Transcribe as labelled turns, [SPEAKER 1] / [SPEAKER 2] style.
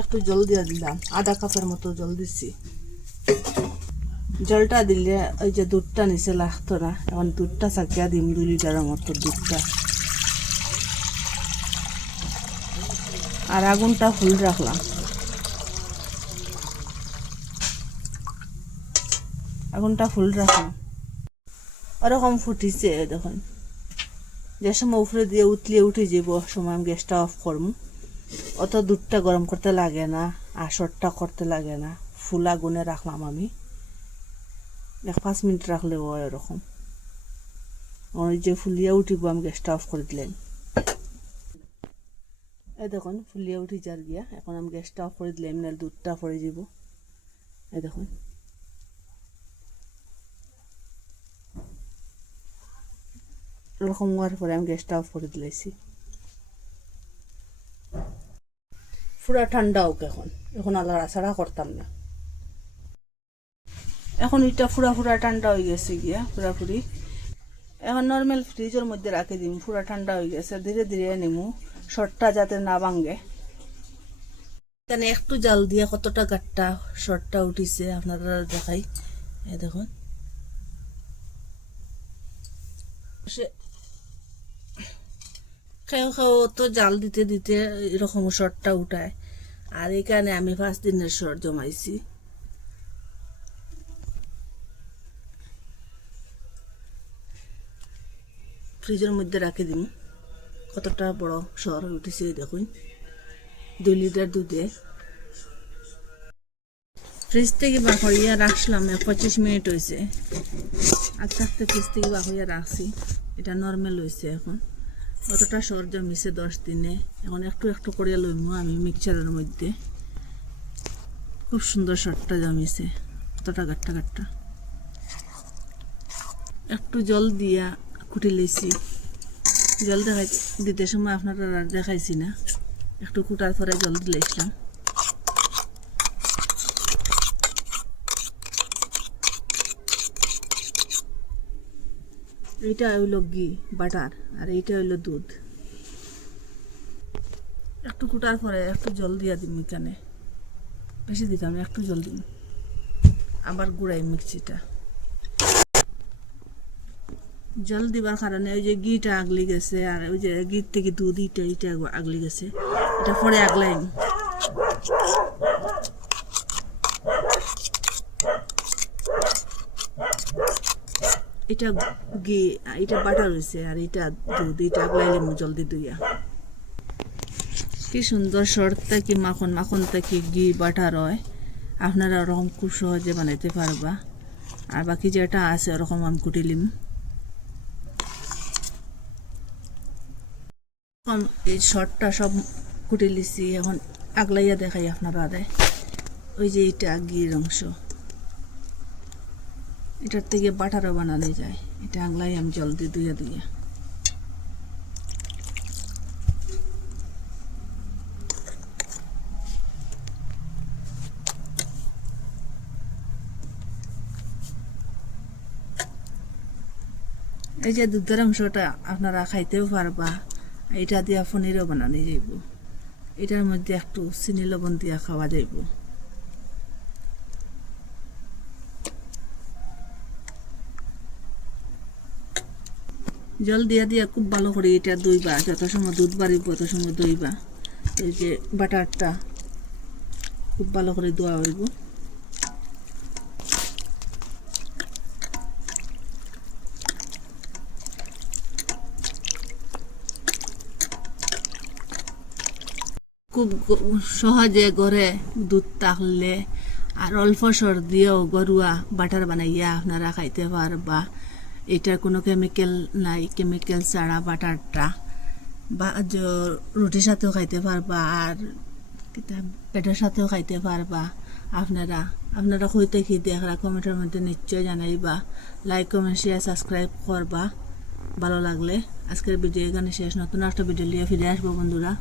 [SPEAKER 1] একটু জল দিয়ে দিলাম। আধা কাপের মতো জল দিচ্ছি জলটা দিলে ওই যে দুধটা নিচে লাগতো না এখন দুধটা চাকিয়া দিম দুই লিটারের মতো দুধটা। আর আগুনটা ফুল রাখলাম। আগুনটা ফুল রাখলাম। ওরকম ফুটিছে, দেখুন। যে সময় উপরে দিয়ে উতলিয়ে উঠে যাব সময় আমি গ্যাসটা অফ করব। অত দুধটা গরম করতে লাগে না, আসরটা করতে লাগে না। ফুল আগুনে রাখলাম আমি। এক পাঁচ মিনিট রাখলে হয় এরকম ওই যে ফুলিয়া উঠিব, আমি গ্যাসটা অফ করে দিলাম। এই দেখুন, ফুলিয়া উঠি যার গিয়া। এখন আমি গ্যাসটা অফ করে দিলাম না দুধটা পড়ে যাব এই দেখুন। এরকম হওয়ার পরে আমি গ্যাসটা অফ করে দিলেছি পুরা ঠান্ডা হোক এখন। এখন আলাদা আছাড়া করতাম না। এখন এটা ফুরা ফুরা ঠান্ডা হয়ে গেছে গিয়া পুরাপুরি এখন নর্মাল ফ্রিজের মধ্যে রাখে দিম পুরা ঠান্ডা হয়ে গেছে ধীরে ধীরে নিমু শর্টটা যাতে না এখানে একটু জাল দিয়ে কতটা গাট্টা শর্টটা উঠিছে, আপনারা দেখাই। এই দেখুন। খেয়ে খাও তো জাল দিতে দিতে এরকম শর্টটা উঠায়। আর এখানে আমি পাঁচ দিনের শর্ট জমাইছি। ফ্রিজের মধ্যে রাখে দিন। কতটা বড় শহর উঠেছে দেখুন। দুই লিটার দুধে। ফ্রিজ থেকে বার করিয়া রাখলাম পঁচিশ মিনিট হয়েছে আস্তে আস্তে ফ্রিজ থেকে বার রাখছি। এটা নর্মাল হয়েছে এখন। অতটা সর জমিছে দশ দিনে। এখন একটু একটু করিয়া লইমু আমি মিক্সচারের মধ্যে। খুব সুন্দর সরটা জমিছে অতটা গাট্টা গাট্টা। একটু জল দিয়া কুটি লইছি। জল দেখাই দিতে সময় আপনারা দেখাইছি না। একটু কুটার পরে জল দিলাইছিলাম এইটা হইল ঘি, বাটার, আর এইটা হইল দুধ। একটু কুটার পরে একটু জল দিয়া দিম এখানে। বেশি দিতাম একটু জল দিম। আবার গুড়াই মিক্সিটা। জল দিবার কারণে ওই যে ঘিটা আগলি গেছে, আর ওই যে ঘির থেকে দুধ, ইটা ইটা আগলি গেছে। এটা পরে আগলাইম। এটা ঘি, এটা বাটা হয়েছে আর এটা দুধ, এটা আগলাইলে জলদি দুইয়া কি সুন্দর শর্টটা কি মাখন মাখনটা কি ঘি বাটা রয় আপনারা ওরকম খুব সহজে বানাইতে পারবা। আর বাকি যেটা আছে ওরকম আমি কুটিলিম এই শর্টটা সব কুটে লিছি, এখন আগলাইয়া দেখাই আপনারা দেয় ওই যে এটা ঘির অংশ। এটার থেকে বাটারও বানানো যায়। এটা আগলাই আমি জল দিয়ে দুইয়া দুইয়া এই যে দুধের অংশটা আপনারা খাইতেও পারবা, এটা দিয়া পনিরও বানানো যাইব। এটার মধ্যে একটু চিনি লবণ দিয়া খাওয়া যাইব। জল দিয়া দিয়া খুব ভালো করে এটা দইবা যত সময় দুধ বাড়িব তত সময় দইবা এই যে বাটারটা খুব ভালো করে দোয়া হইব। খুব সহজে ঘরে দুধ থাকলে আর অল্প সর দিয়েও গরুয়া বাটার বানাইয়া আপনারা খাইতে পারবা। এটার কোনো কেমিক্যাল নাই কেমিক্যাল ছাড়া বাটারটা বা রুটির সাথেও খাইতে পারবা আর পেটের সাথেও খাইতে পারবা আপনারা আপনারা হইতে কি দেখরা কমেন্টের মধ্যে নিশ্চয় জানাইবা। লাইক কমেন্ট শেয়ার সাবস্ক্রাইব করবা ভালো লাগলে। আজকের ভিডিও এখানে শেষ। নতুন একটা ভিডিও নিয়ে ফিরে আসব বন্ধুরা।